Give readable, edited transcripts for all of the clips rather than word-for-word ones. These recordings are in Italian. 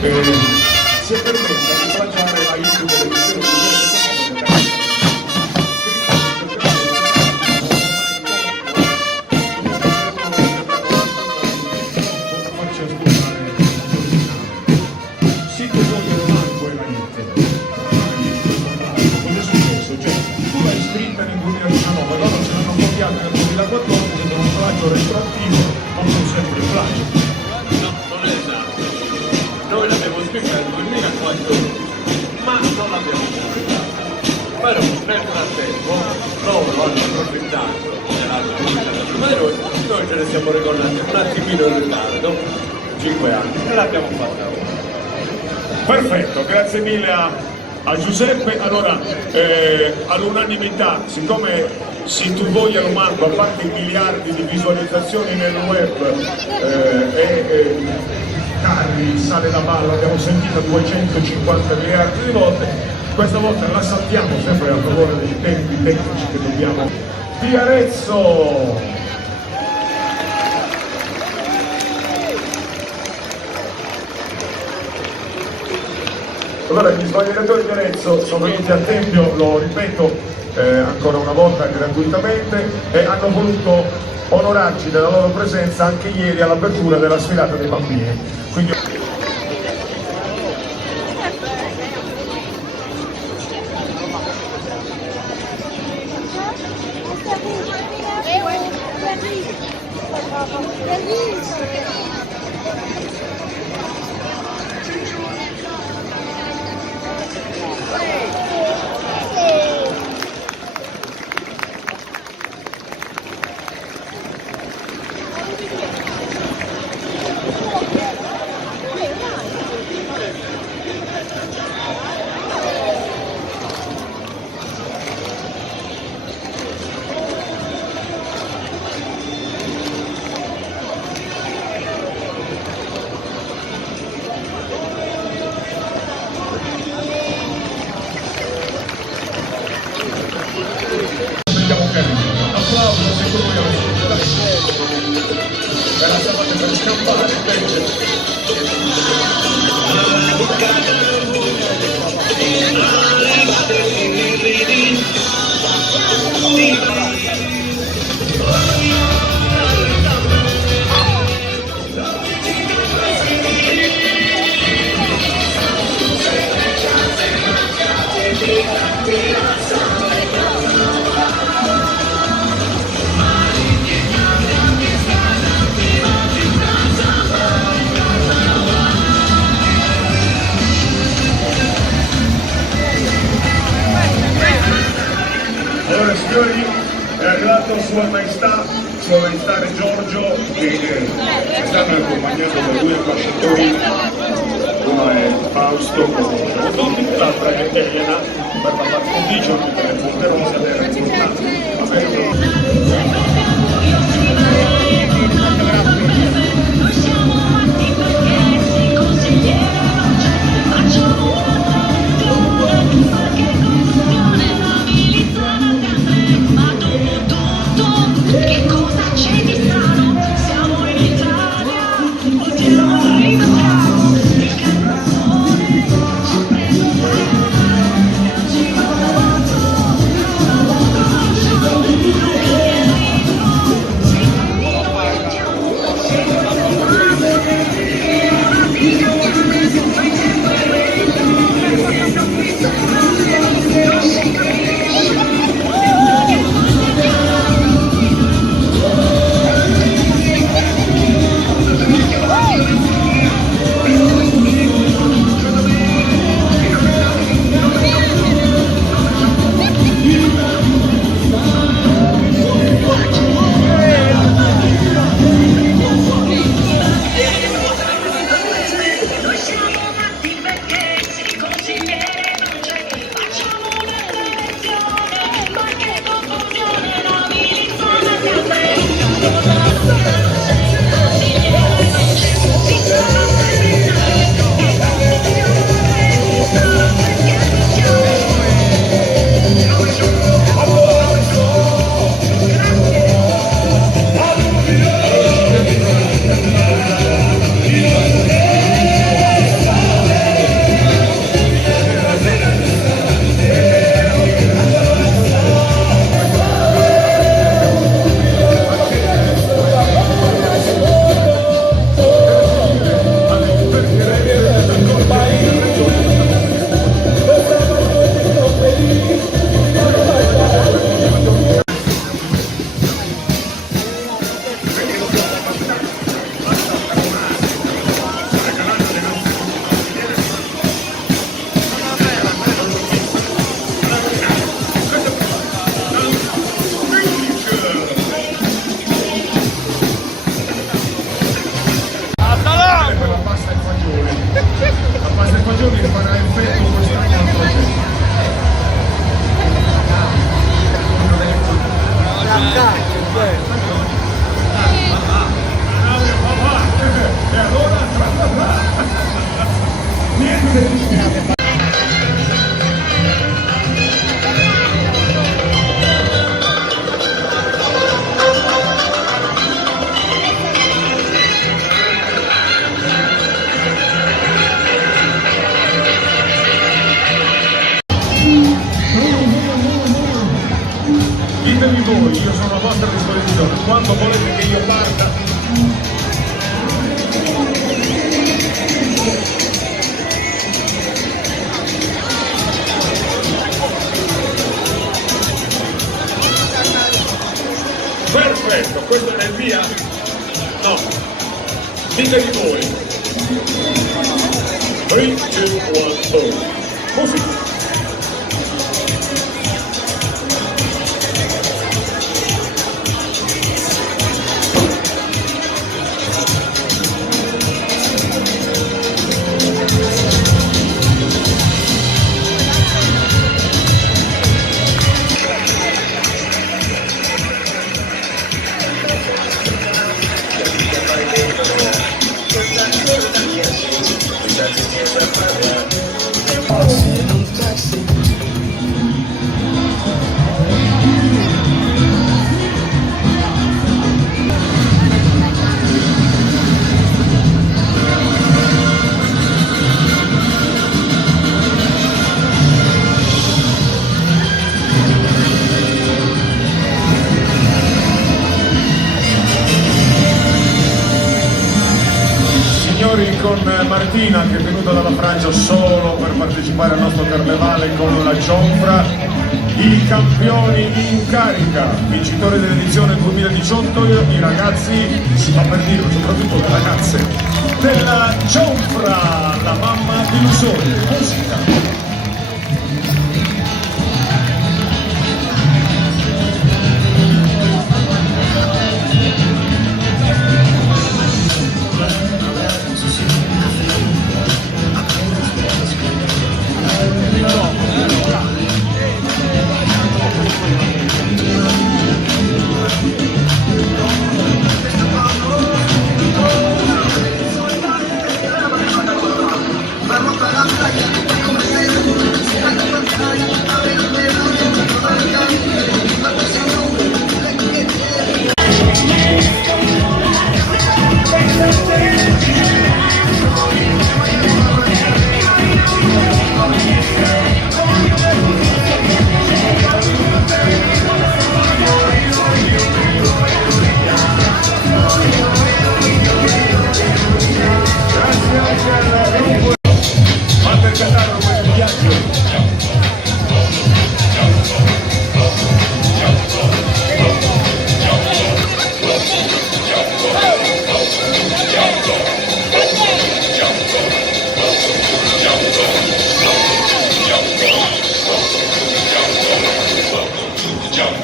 si è permessa di plagiare la intro delle retroattivo, ma non sempre plagio. No, non è esatto. Noi l'abbiamo scritta nel 2014, ma non l'abbiamo pubblicata. Però nel frattempo loro hanno approfittato dell'anno pubblicata prima di noi ce ne siamo regolati un attimino in ritardo, 5 anni, e l'abbiamo fatta ora. Perfetto, grazie mille a Giuseppe. Allora, all'unanimità, siccome se tu voglia lo mando, a parte i miliardi di visualizzazioni nel web Carri sale da ballo, abbiamo sentito 250 miliardi di volte, questa volta la saltiamo sempre a favore dei tempi tecnici che dobbiamo. Di Arezzo! Allora, gli sbagliatori di Arezzo sono venuti a Tempio, lo ripeto ancora una volta gratuitamente, e hanno voluto onorarci della loro presenza anche ieri all'apertura della sfilata dei bambini. Quindi... applauso se vogliamo. Era stato per scappare Allora signori, è arrivato Sua Maestà Re Giorgio, che stanno accompagnando da due ambasciatori, uno è Fausto, conosciamo tutti, l'altra è Elena, per parlare con Dicio, che è Monterosa, era importante. Ditemi voi, io sono a vostra disposizione, quando volete che io parta. Perfetto, questo è il via? No. Ditemi voi. 3, 2, 1, go. Musica. Con Martina che è venuta dalla Francia solo per partecipare al nostro carnevale con la Giofra, i campioni in carica, vincitori dell'edizione 2018, i ragazzi, si fa per dirlo, soprattutto le ragazze, della Giofra, la mamma di Lusoni. Musica.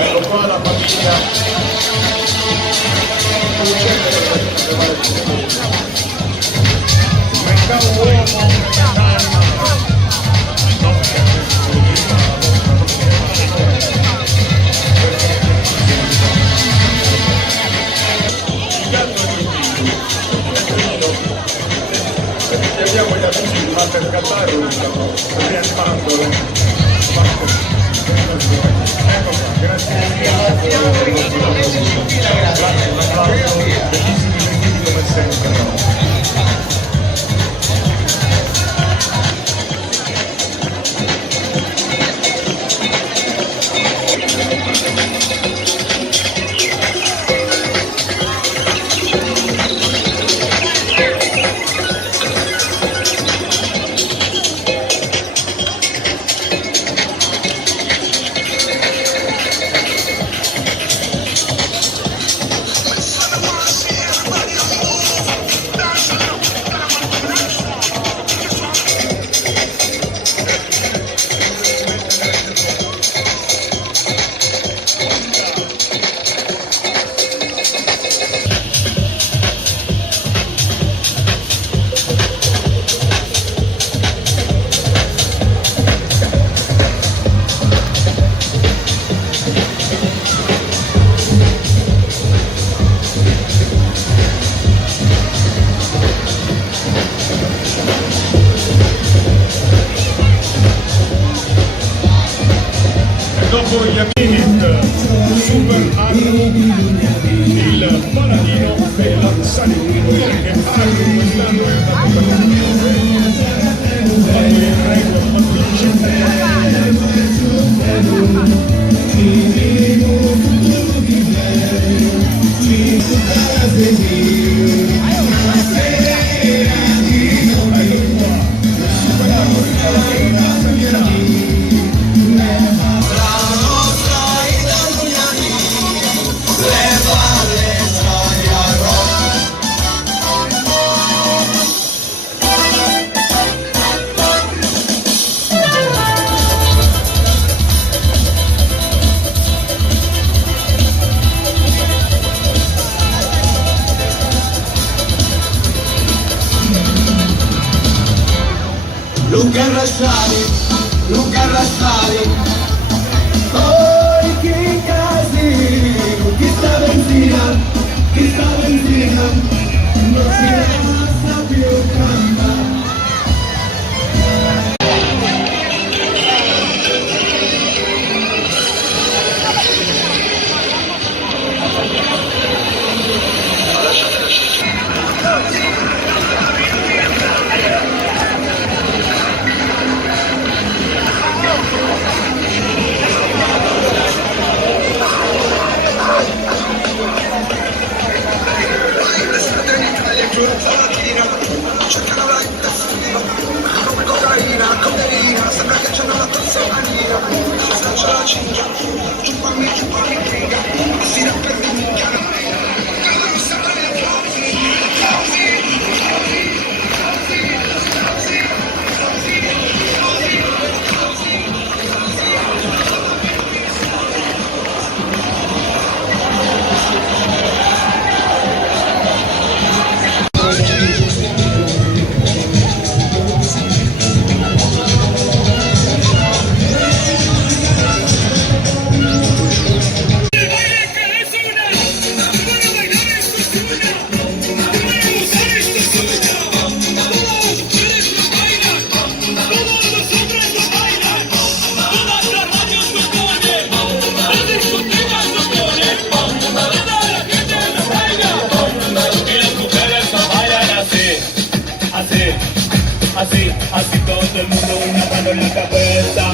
Ecco qua la famiglia. Diventa un uomo, abbiamo gli amici di Master Catarro, rianimandolo. Ecco qua, grazie mille. Bellissimi vestiti come sempre. paladino della Salentino, direi che anche quest'anno è stato fatto il record, ma Luca Rasciali, Luca Rasciali, oh che casino, chi sta benzina, non si lascia più cantare. Así todo el mundo, una mano en la cabeza,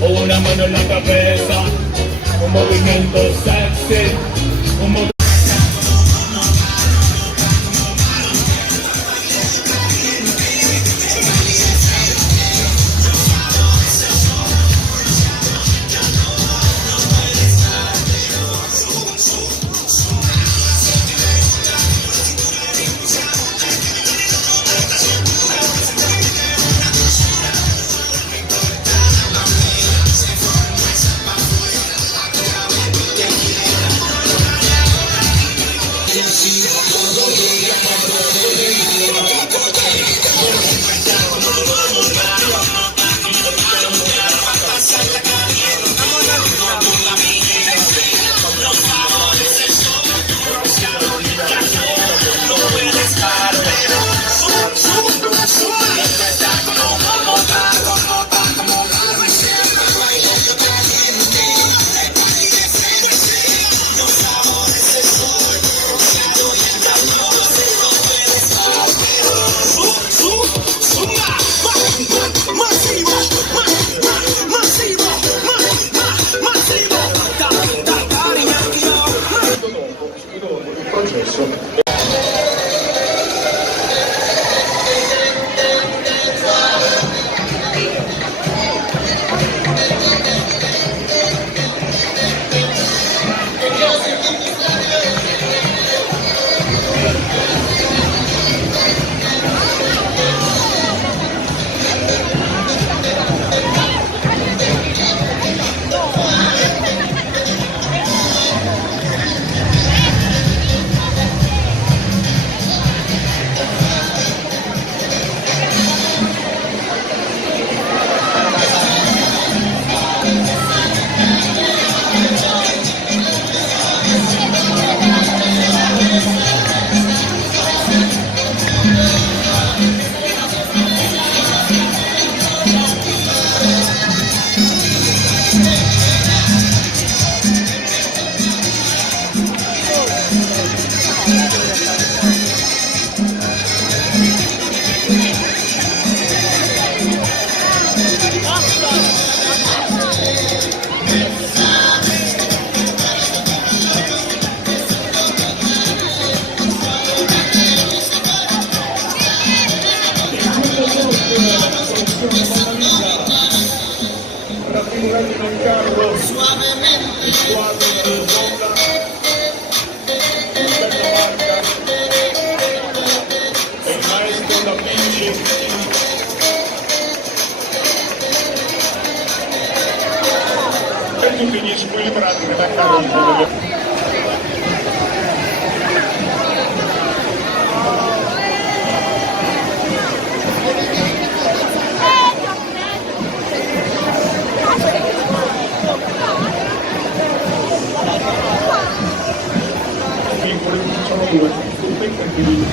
una mano en la cabeza, un movimiento sexy, un movimiento. piccoli, sono due, piccoli.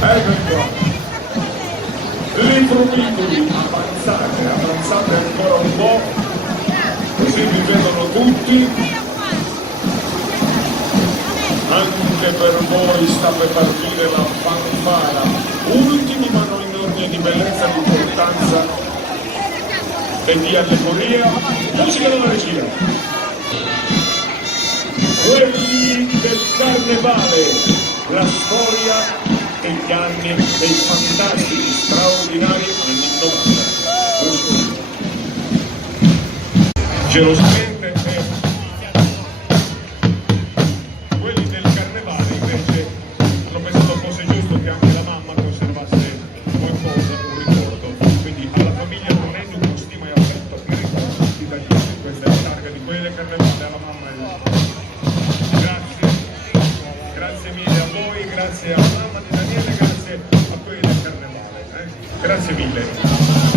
Eccoli qua. Le frumicoli, avanzate ancora un po', così vi vedono tutti. Anche per voi sta per partire la fanfara. Ultimi ma non in ordine di bellezza, di importanza e di allegoria. Musica della regia. Quelli del carnevale, la storia degli anni, dei fantastici, straordinari anni 90. Gelosamente quelli del carnevale invece hanno pensato fosse giusto che anche la mamma conservasse qualcosa, un ricordo. Quindi alla famiglia Tonelli uno stima e affetto per ricordo tutti dagli anni. Questa è la targa di quelli del carnevale, alla mamma e grazie mille a voi, grazie alla mamma di Daniele, grazie a quelli del carnevale. Grazie mille.